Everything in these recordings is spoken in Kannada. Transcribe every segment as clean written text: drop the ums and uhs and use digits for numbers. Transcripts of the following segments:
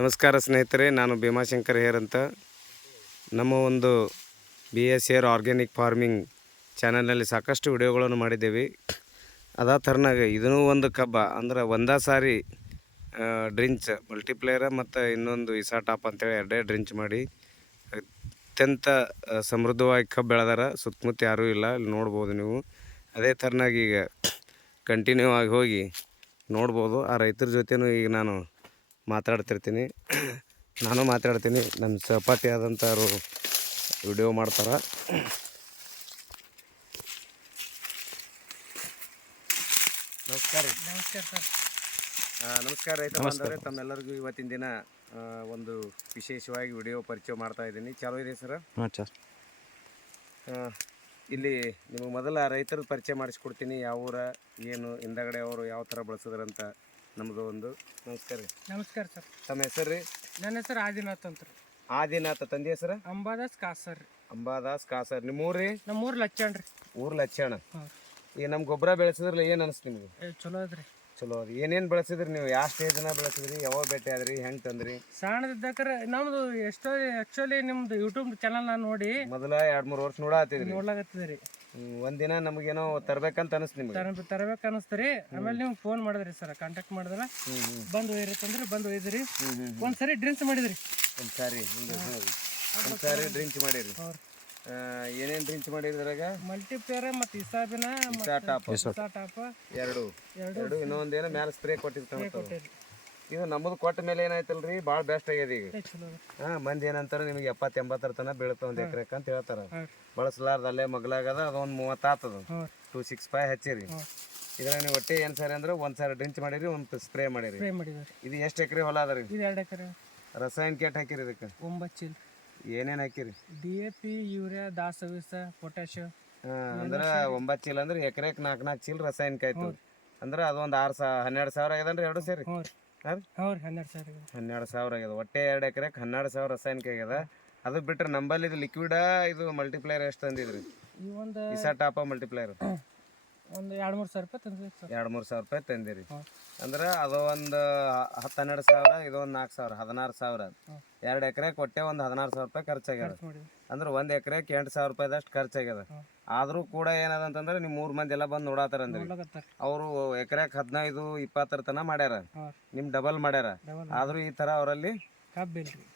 ನಮಸ್ಕಾರ ಸ್ನೇಹಿತರೆ, ನಾನು ಭೀಮಾಶಂಕರ್ ಹೇರ್ ಅಂತ. ನಮ್ಮ ಒಂದು BS ಹೇರ್ ಆರ್ಗ್ಯಾನಿಕ್ ಫಾರ್ಮಿಂಗ್ ಚಾನಲ್ನಲ್ಲಿ ಸಾಕಷ್ಟು ವಿಡಿಯೋಗಳನ್ನು ಮಾಡಿದ್ದೇವೆ. ಅದೇ ಥರನಾಗ ಇದೂ ಒಂದು ಕಬ್ಬ ಅಂದ್ರೆ ಒಂದೇ ಸಾರಿ ಡ್ರಿಂಚ್ ಮಲ್ಟಿಪ್ಲೇಯರ ಮತ್ತು ಇನ್ನೊಂದು ಇಸಾ ಟಾಪ್ ಅಂತೇಳಿ ಎರಡೇ ಡ್ರಿಂಚ್ ಮಾಡಿ ಅತ್ಯಂತ ಸಮೃದ್ಧವಾಗಿ ಕಬ್ಬು ಬೆಳೆದಾರ. ಸುತ್ತಮುತ್ತ ಯಾರೂ ಇಲ್ಲ, ಇಲ್ಲಿ ನೋಡ್ಬೋದು ನೀವು. ಅದೇ ಥರನಾಗಿ ಈಗ ಕಂಟಿನ್ಯೂ ಆಗಿ ಹೋಗಿ ನೋಡ್ಬೋದು. ಆ ರೈತರ ಜೊತೆನೂ ಈಗ ನಾನು ಮಾತಾಡ್ತಿರ್ತೀನಿ, ನಾನು ಮಾತಾಡ್ತೀನಿ. ನಮ್ಮ ಸಹಪಾಠಿ ಆದಂಥವ್ರು ವಿಡಿಯೋ ಮಾಡ್ತಾರೆ. ನಮಸ್ಕಾರ ರೀ. ನಮಸ್ಕಾರ ಸರ್. ನಮಸ್ಕಾರ ರೈತ ಬಾಂಧವರೇ, ತಮ್ಮೆಲ್ಲರಿಗೂ ಇವತ್ತಿನ ದಿನ ಒಂದು ವಿಶೇಷವಾಗಿ ವಿಡಿಯೋ ಪರಿಚಯ ಮಾಡ್ತಾ ಇದ್ದೀನಿ. ಚಾಲೂ ಇದೆ ಸರ್? ಹಾಂ ಸರ್. ಇಲ್ಲಿ ನಿಮಗೆ ಮೊದಲ ರೈತರ ಪರಿಚಯ ಮಾಡಿಸ್ಕೊಡ್ತೀನಿ. ಯಾವ ಊರ, ಏನು, ಹಿಂದಗಡೆ ಅವರು ಯಾವ ಥರ ಬಳಸಿದ್ರಂತ ನಮ್ಮದು ಒಂದು. ನಮಸ್ಕಾರ ರೀ. ನಮಸ್ಕಾರ ಸರ್. ತಮ್ಮ ಹೆಸರು ರೀ? ನನ್ನ ಹೆಸರು ಆದಿನಾಥ್ ಅಂತ ರೀ. ಆದಿನಾಥ. ತಂದೆ ಹೆಸರು? ಅಂಬಾದಾಸ್ ಕಾಸರ್ ರೀ. ಅಂಬಾದಾಸ್ ಕಾಸರ್. ನಿಮ್ಮ ಊರು ರೀ? ನಮ್ಮ ಊರು ಲಚ್ಚಣ್ ರೀ. ಊರು ಲಚ್ಚಣ. ಹಾಂ. ಈಗ ನಮ್ಮ ಗೊಬ್ಬರ ಬೆಳೆಸಿದ್ರಲ್ಲ, ಏನು ಅನಿಸ್ತು ನಿಮಗೆ? ಚಲೋ ಅದ್ರಿ. ಚಲೋ ಅದು. ಏನೇನು ಬೆಳೆಸಿದ್ರಿ ನೀವು? ಯಾವ ಸ್ಟೇಜ್ನ ಬೆಳೆಸಿದ್ರಿ? ಯಾವಾಗ ಭೇಟಿ ಆದ್ರಿ? ಹೆಂಗೆ ತಂದ್ರಿ? ಸಣ್ಣದಿದ್ದಕ್ರೆ ನಮ್ದು ಎಷ್ಟೋ ಆ್ಯಕ್ಚುಲಿ ನಿಮ್ದು ಯೂಟ್ಯೂಬ್ ಚಾನಲ್ನ ನೋಡಿ ಮೊದಲ 2-3 ವರ್ಷ ನೋಡಾತಿದ್ರಿ. ನೋಡ್ಲಾಗತ್ತಿದ್ರಿ. ಒಂದಿನ ನಮಗೇನೋ ತರ್ಬೇಕಂತ ಅನಿಸ್ತು ನಿಮ್ಗೆ? ತರಬೇಕು ಅನಿಸ್ತೀರಿ. ಆಮೇಲೆ ನೀವು ಫೋನ್ ಮಾಡಿದ್ರಿ ಸರ್, ಕಾಂಟ್ಯಾಕ್ಟ್ ಮಾಡಿದ್ರೆ ಬಂದು ಒಯ್ಯಿರಿ ತಂದ್ರೆ ಬಂದು ಒಯ್ದಿರಿ. ಒಂದ್ಸರಿ ಡ್ರಿಂಕ್ಸ್ ಮಾಡಿದ್ರಿ. ಒಂದ್ಸಾರಿ ಡ್ರಿಂಕ್ಸ್ ಮಾಡಿರಿ. ಏನೇನು ಡ್ರಿಂಕ್ಸ್ ಮಾಡಿದ್ರಾಗ? ಮಲ್ಟಿಪ್ಲೇಯರ್ ಮತ್ತು ಇಸಾಬಿನ ಇಸಾ ಟಾಪ್ ಎರಡು ಇನ್ನೊಂದೇನೋ ಮ್ಯಾಲೆ ಸ್ಪ್ರೇ ಕೊಟ್ಟಿರ್ತಾನೆ. ಇದು ನಮ್ಮದು ಕೊಟ್ಟ ಮೇಲೆ ಏನಾಯ್ತಲ್ರಿ, ಭಾಳ ಬೆಸ್ಟ್ ಆಗ್ಯದ ಈಗ. ಮಂದಿ ಏನಂತಾರೆ, ನಿಮಗೆ 70-80 ತನಕ ಬೀಳುತ್ತೆ ಒಂದು ಎಕರೆಕ್ಕೆ ಅಂತ ಹೇಳ್ತಾರೆ. ಬಳಸಲಾರ್ದ ಅಲ್ಲೇ ಮಗ್ಲಾಗದ, ಅದೊಂದು 30 ಆತದ. 265 ಹಚ್ಚಿರಿ. ಇದ್ರ ನೀವು ಒಟ್ಟೆ ಏನು ಸರಿ ಅಂದ್ರೆ ಒಂದ್ಸಾರಿ ಡ್ರಿಂಕ್ಸ್ ಮಾಡಿರಿ, ಒಂದು ಸ್ಪ್ರೇ ಮಾಡಿರಿ. ಇದು ಎಷ್ಟು ಎಕರೆ ಹೊಲ ಅದ ರೀ? 2 ಎಕರೆ. ರಸಾಯನಿಕ ಎಷ್ಟು ಹಾಕಿರಿ ಇದಕ್ಕೆ? 9 ಚೀಲ. ಏನೇನು ಹಾಕಿರಿ? DAP, ಯೂರಿಯಾ, ದಾಸವಿಸ, ಪೊಟ್ಯಾಶಿಯಂ. ಅಂದ್ರೆ 9 ಚೀಲ ಅಂದ್ರೆ ಎಕರೆಗೆ 4 ಚೀಲ ರಾಸಾಯನಿಕ ಆಯ್ತು. ಅಂದ್ರೆ ಅದೊಂದು 12,000 ಆಗ್ಯದನ್ರಿ ಎರಡು ಸೇರಿ? ಹೌದು, 12,000 ಆಗ್ಯದ. ಒಟ್ಟೆ 2 ಎಕರೆಗೆ 12,000 ರಾಸಾಯನಿಕ ಆಗ್ಯದ. ಅದು ಬಿಟ್ರೆ ನಂಬಲ್ಲಿ ಇದು ಲಿಕ್ವಿಡ, ಇದು ಮಲ್ಟಿಪ್ಲೇಯರ್ ಎಷ್ಟು ತಂದಿದ್ರಿ? ಇಸಾ ಟಾಪ ಮಲ್ಟಿಪ್ಲೇಯರ್ ಒಂದು 2-3 ಸಾವಿರ ರೂಪಾಯಿ ತಂದಿರಿ ಸರ್. 2-3 ಸಾವಿರ ರೂಪಾಯಿ ತಂದಿರಿ. ಅಂದ್ರೆ ಅದು ಒಂದು 10-12 ಸಾವಿರ, ಇದೊಂದು 4 ಸಾವಿರ, 16 ಸಾವಿರ. 2 ಎಕರೆಗೆ ಒಟ್ಟೆ ಒಂದು 16 ಸಾವಿರ ರೂಪಾಯಿ ಖರ್ಚಾಗ್ಯದ. ಅಂದ್ರೆ 1 ಎಕರೆಗೆ 8 ಸಾವಿರ ರೂಪಾಯಿದಷ್ಟು ಖರ್ಚಾಗ್ಯದ. ಆದ್ರೂ ಕೂಡ ಏನದಂತಂದ್ರೆ ನೀವು 3 ಮಂದಿ ಎಲ್ಲ ಬಂದು ನೋಡತ್ತಾರಂದ್ರಿ. ಅವರು ಎಕರೆಗೆ 15-20 ತನ ಮಾಡ್ಯಾರ, ನಿಮ್ ಡಬಲ್ ಮಾಡ್ಯಾರ. ಆದ್ರೂ ಈ ತರ ಅವರಲ್ಲಿ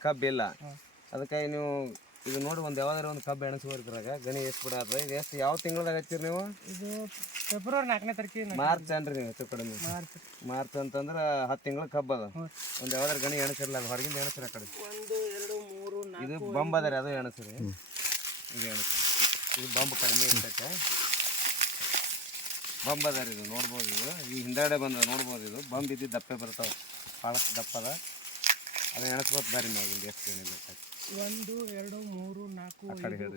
ಕಬ್ಬಿಲ್ಲ. ಅದಕ್ಕೆ ನೀವು ಇದು ನೋಡಿ, ಒಂದು ಯಾವ್ದಾರ ಒಂದು ಕಬ್ಬು ಎಣಸ್ಬೋದ್ರಾಗ ಗಣಿ ಎಷ್ಟು ಬಿಡಾದ. ಇದು ಎಷ್ಟು ಯಾವ ತಿಂಗಳದಾಗ ಹಚ್ಚಿರಿ ನೀವು? ಇದು ಫೆಬ್ರವರಿ 4ನೇ ತಾರೀಕಿಗೆ. ಮಾರ್ಚ್ ಅನ್ರಿ ನೀವು ಹೆಚ್ಚು ಕಡಿಮೆ? ಮಾರ್ಚ್ ಅಂತಂದ್ರೆ 10 ತಿಂಗಳ ಕಬ್ಬು ಅದ. ಒಂದು ಯಾವ್ದಾರ ಗಣಿ ಎಣಸಿರಲ್ಲ, ಅದು ಹೊರಗಿಂದ ಎಣಸ್ರಿ. ಆ ಕಡೆ 1 2 3 4 ಇದು ಬಂಬ್ ಅದ ರೀ, ಅದು ಎಣಸ್ರಿ. ಇದು ಎಣಸ್ರಿ. ಇದು ಬಂಬ್ ಕಡಿಮೆ ಇರ್ತೈತೆ. ಬಂಬ್ ಅದ ರೀ, ಇದು ನೋಡ್ಬೋದು. ಇದು ಈ ಹಿಂದಗಡೆ ಬಂದ ನೋಡ್ಬೋದು. ಇದು ಬಂಬ್ ಇದ್ದಿದ್ದು ದಪ್ಪೆ ಬರ್ತಾವೆ, ಭಾಳಷ್ಟು ದಪ್ಪ ಅದ. ಅದು ಎಣಸ್ಬೋದು ಬರ್ರಿ ನಾವು. ಇಲ್ಲಿ ಎಷ್ಟು ಗಣಿ ಬೇಕಾಗ್ತದೆ? 1 2 3 4 5 6 7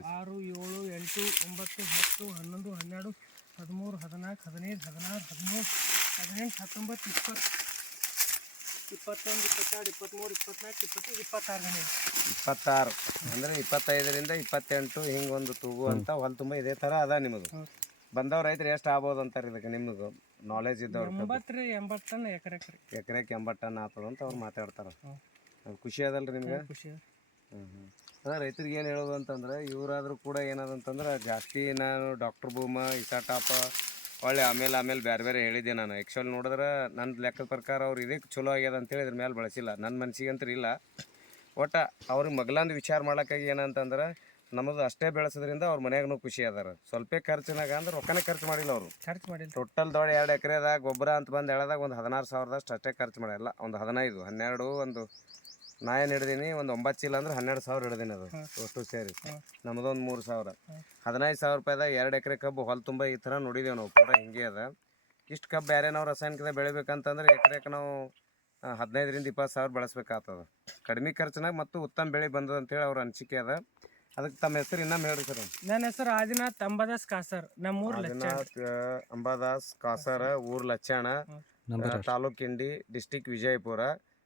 8 9 10 11 12 13 14 15 16 17 18 19 20 21 22 23 24 25 26 ಗಣಿ. 26 ಅಂದರೆ 25ರಿಂದ 28 ಹಿಂಗೆ ಒಂದು ತೂಗು ಅಂತ ಹೊಲ ತುಂಬ ಇದೇ ಥರ ಅದ ನಿಮ್ಮದು. ಬಂದವ್ರು ರೈತರು ಎಷ್ಟು ಆಗ್ಬೋದು ಅಂತಾರೆ ಇದಕ್ಕೆ? ನಿಮ್ಗೆ ನಾಲೆಜ್ ಇದ್ದವ್ರು 80 ಟನ್ ಎಕರೆಗೆ 80 ಟನ್ ಆಗ್ತದ ಅಂತ ಅವ್ರು ಮಾತಾಡ್ತಾರೆ. ಖುಷಿ ಅದಲ್ರಿ ನಿಮ್ಗೆ? ಖುಷಿ. ಅದೇ ರೈತರಿಗೆ ಏನು ಹೇಳೋದು ಅಂತಂದ್ರೆ, ಇವರಾದರೂ ಕೂಡ ಏನದಂತಂದ್ರೆ ಜಾಸ್ತಿ ನಾನು ಡಾಕ್ಟರ್ ಭೂಮ, ಇಸಾ ಟಾಪ ಒಳ್ಳೆ ಆಮೇಲೆ ಬೇರೆ ಹೇಳಿದ್ದೆ ನಾನು. ಆ್ಯಕ್ಚುಲಿ ನೋಡಿದ್ರೆ ನನ್ನ ಲೆಕ್ಕದ ಪ್ರಕಾರ ಅವ್ರು ಇದಕ್ಕೆ ಚಲೋ ಆಗ್ಯದ ಅಂತೇಳಿ ಇದ್ರ ಮೇಲೆ ಬಳಸಿಲ್ಲ. ನನ್ನ ಮನ್ಸಿಗೆ ಅಂತೂ ಇಲ್ಲ. ಒಟ್ಟು ಅವ್ರಿಗೆ ಮಗ್ಲಂದು ವಿಚಾರ ಮಾಡ್ಲಿಕ್ಕಾಗಿ ಏನಂತಂದ್ರೆ, ನಮ್ಮದು ಅಷ್ಟೇ ಬೆಳೆಸೋದ್ರಿಂದ ಅವ್ರ ಮನ್ಯಾಗೂ ಖುಷಿ ಅದಾರ. ಸ್ವಲ್ಪ ಖರ್ಚಿನಾಗ ಅಂದ್ರೆ ರೊಕ್ಕನೇ ಖರ್ಚು ಮಾಡಿಲ್ಲ ಅವರು. ಟೋಟಲ್ 2 ಎಕರೆದಾಗ ಗೊಬ್ಬರ ಅಂತ ಬಂದು ಹೇಳದಾಗ ಒಂದು 16 ಸಾವಿರದಷ್ಟು ಅಷ್ಟೇ ಖರ್ಚು ಮಾಡಿಲ್ಲ. ಒಂದು 15 12 ಒಂದು ನಾ ಏನು ಹಿಡ್ದೀನಿ, ಒಂದು 9 ಚೀಲ ಅಂದ್ರೆ 12 ಸಾವಿರ ಹಿಡ್ದೀನಿ. ಅದು ಅಷ್ಟು ಸೇರಿ ನಮ್ಮದೊಂದು 3 ಸಾವಿರ. 15 ಸಾವಿರ ರೂಪಾಯಿದಾಗ 2 ಎಕರೆ ಕಬ್ಬು ಹೊಲ ತುಂಬ ಈ ಥರ ನೋಡಿದೇವೆ ನಾವು. ಪೂರ ಹಿಂಗೆ ಅದ. ಇಷ್ಟು ಕಬ್ಬು ಬೇರೆ ನಾವು ರಾಸಾಯನಿಕದ ಬೆಳಿಬೇಕಂತಂದ್ರೆ ಎಕರೆಗೆ ನಾವು 15ರಿಂದ 20 ಸಾವಿರ ಬಳಸ್ಬೇಕಾಗ್ತದ. ಕಡಿಮೆ ಖರ್ಚಿನಾಗ ಮತ್ತು ಉತ್ತಮ ಬೆಳೆ ಬಂದದ ಅಂತೇಳಿ ಅವ್ರ ಅನಿಸಿಕೆ ಅದ. ಅದಕ್ಕೆ ತಮ್ಮ ಹೆಸರು ಇನ್ನೊಮ್ಮೆ ಹೇಳ್ರಿ ಸರ್. ನನ್ನ ಹೆಸರು ಆದಿನಾಥ್ ಅಂಬಾದಾಸ್ ಕಾಸರ್. ನಮ್ಮ ಊರು ಅಂಬಾದಾಸ್ ಕಾಸರ, ಊರು ಲಚ್ಚಣ, ತಾಲೂಕು ಇಂಡಿ, ಡಿಸ್ಟಿಕ್ ವಿಜಯಪುರ.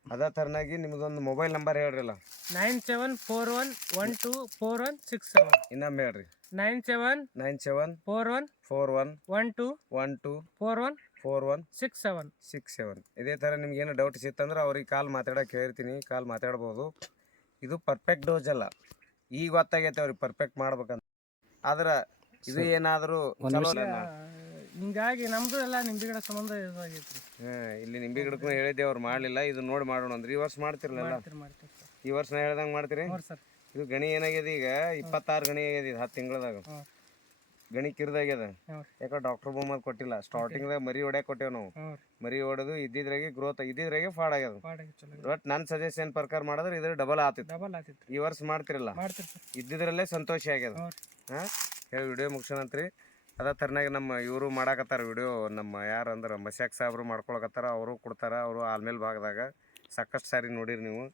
ಅದೇ ಥರನಾಗಿ ನಿಮ್ದೊಂದು ಮೊಬೈಲ್ ನಂಬರ್ ಹೇಳ್ರಲ್ಲ. 9741241667. ಇನ್ನೊಮ್ಮೆ ಹೇಳ್ರಿ. 974141124141. 4167 ಇದೇ ಥರ ನಿಮ್ಗೆ ಏನು ಡೌಟ್ಸ್ ಇತ್ತಂದ್ರೆ ಅವ್ರಿಗೆ ಕಾಲ್ ಮಾತಾಡೋಕೆ ಹೇಳ್ತೀನಿ, ಕಾಲ್ ಮಾತಾಡ್ಬೋದು. ಇದು ಪರ್ಫೆಕ್ಟ್ ಡೋಸ್ ಅಲ್ಲ, ಈಗ ಗೊತ್ತಾಗೈತೆ ಅವ್ರಿಗೆ ಪರ್ಫೆಕ್ಟ್ ಮಾಡ್ಬೇಕಂತ. ಆದ್ರೆ ಇದು ಏನಾದರೂ ಚಲೋ ಹಿಂಗಾಗಿ ನಮ್ದು ಎಲ್ಲ ನಿಂಬೆ ಗಿಡ ಸಂಬಂಧ ಇದಾಗೈತ್ರಿ. ಇಲ್ಲಿ ನಿಂಬೆ ಗಿಡಕ್ಕೂ ಹೇಳಿದ್ದೆ, ಅವ್ರು ಮಾಡಲಿಲ್ಲ. ಇದು ನೋಡಿ ಮಾಡೋಣ ಅಂದ್ರೆ ಈ ವರ್ಷ ಮಾಡ್ತಿರಲ್ಲ, ಮಾಡ್ತೀವಿ ಸರ್. ಈ ವರ್ಷ ನಾ ಹೇಳ್ದಂಗೆ ಮಾಡ್ತೀರಿ ಸರ್. ಇದು ಗಣಿ ಏನಾಗ್ಯದ ಈಗ 26 ಗಣಿ ಆಗ್ಯದ, ಇದು 10 ತಿಂಗಳದಾಗ ಗಣಿ ಕಿರಿದಾಗ್ಯದ. ಯಾಕಂದ್ರೆ ಡಾಕ್ಟರ್ ಬೊಮ್ಮದ್ ಕೊಟ್ಟಿಲ್ಲ, ಸ್ಟಾರ್ಟಿಂಗ್ದಾಗ ಮರಿ ಹೊಡ್ಯಾಕ ಕೊಟ್ಟೇವ್ ನಾವು. ಮರಿ ಹೊಡೆದು ಇದ್ದಿದ್ರಾಗೆ ಗ್ರೋತ್ ಇದ್ದಿದ್ರಾಗೆ ಫಾಡ್ ಆಗ್ಯದ. ಬಟ್ ನನ್ನ ಸಜೆಷನ್ ಪ್ರಕಾರ ಮಾಡಿದ್ರೆ ಇದ್ರ ಡಬಲ್ ಆತಿತ್ತು. ಈ ವರ್ಷ ಮಾಡ್ತಿರಲ್ಲ, ಇದ್ದಿದ್ರಲ್ಲೇ ಸಂತೋಷ ಆಗ್ಯದ. ಹೇಳಿ ವಿಡಿಯೋ ಮುಗಿಸೋಣಂತ್ರಿ. ಅದೇ ಥರನಾಗಿ ನಮ್ಮ ಇವರು ಮಾಡಾಕತ್ತಾರ ವಿಡಿಯೋ, ನಮ್ಮ ಯಾರಂದ್ರೆ ಮಸ್ಯಾಕ್ ಸಾಹೇಬ್ರು ಮಾಡ್ಕೊಳಕತ್ತಾರ, ಅವರು ಕೊಡ್ತಾರ. ಅವರು ಆಲ್ಮೇಲೆ ಭಾಗದಾಗ ಸಾಕಷ್ಟು ಸಾರಿ ನೋಡಿರಿ ನೀವು.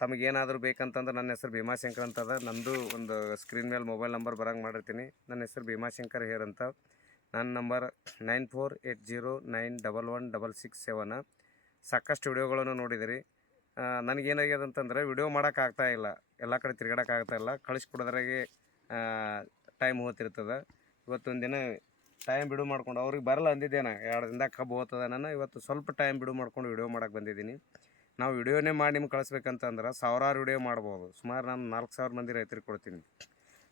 ತಮಗೇನಾದರೂ ಬೇಕಂತಂದ್ರೆ ನನ್ನ ಹೆಸರು ಭೀಮಾಶಂಕರ್ ಅಂತದ. ನಂದು ಒಂದು ಸ್ಕ್ರೀನ್ ಮೇಲೆ ಮೊಬೈಲ್ ನಂಬರ್ ಬರಂಗೆ ಮಾಡಿರ್ತೀನಿ. ನನ್ನ ಹೆಸರು ಭೀಮಾಶಂಕರ್ ಹೇರ್ ಅಂತ. ನನ್ನ ನಂಬರ್ 9480911667. ಸಾಕಷ್ಟು ವಿಡಿಯೋಗಳನ್ನು ನೋಡಿದಿರಿ. ನನಗೇನಾಗ್ಯದ ಅಂತಂದರೆ ವಿಡಿಯೋ ಮಾಡೋಕ್ಕಾಗ್ತಾಯಿಲ್ಲ, ಎಲ್ಲ ಕಡೆ ತಿರ್ಗಾಡೋಕ್ಕಾಗ್ತಾಯಿಲ್ಲ. ಕಳಿಸ್ಕೊಡೋದ್ರಾಗೆ ಟೈಮ್ ಹೋಗ್ತಿರ್ತದೆ. ಇವತ್ತೊಂದು ದಿನ ಟೈಮ್ ಬಿಡು ಮಾಡ್ಕೊಂಡು, ಅವ್ರಿಗೆ ಬರಲ್ಲ ಅಂದಿದ್ದೆ ನಾ, 2 ದಿನದಾಗ ಕಬ್ಬು ಹೋಗ್ತದೆ. ನಾನು ಇವತ್ತು ಸ್ವಲ್ಪ ಟೈಮ್ ಬಿಡು ಮಾಡ್ಕೊಂಡು ವಿಡಿಯೋ ಮಾಡೋಕೆ ಬಂದಿದ್ದೀನಿ. ನಾವು ವಿಡಿಯೋನೇ ಮಾಡಿ ನಿಮ್ಗೆ ಕಳಿಸ್ಬೇಕಂತಂದ್ರೆ ಸಾವಿರಾರು ವಿಡಿಯೋ ಮಾಡ್ಬೋದು. ಸುಮಾರು ನಾನು 4000 ಮಂದಿ ರೈತರಿಗೆ ಕೊಡ್ತೀನಿ.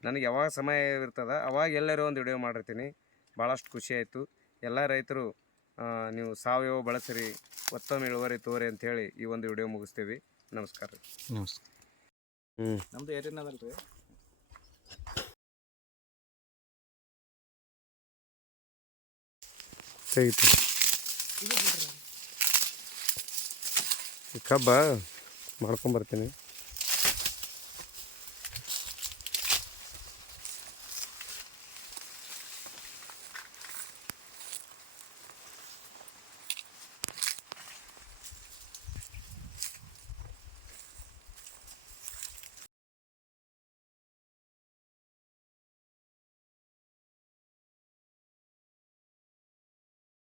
ನನಗೆ ಯಾವಾಗ ಸಮಯ ಇರ್ತದೆ ಅವಾಗ ಎಲ್ಲರೂ ಒಂದು ವಿಡಿಯೋ ಮಾಡಿರ್ತೀನಿ. ಭಾಳಷ್ಟು ಖುಷಿ ಆಯಿತು. ಎಲ್ಲ ರೈತರು ನೀವು ಸಾವಯವ ಬಳಸಿರಿ, ಉತ್ತಮ ಇಳುವರಿ ತೋರಿ ಅಂಥೇಳಿ ಈ ಒಂದು ವಿಡಿಯೋ ಮುಗಿಸ್ತೀವಿ. ನಮಸ್ಕಾರ. ನಮ್ಮದು ಏರಿಯಾನದಲ್ರಿ ತೆಗಿತು ಕಬ್ಬ ಮಾಡ್ಕೊಂಬರ್ತೀನಿ.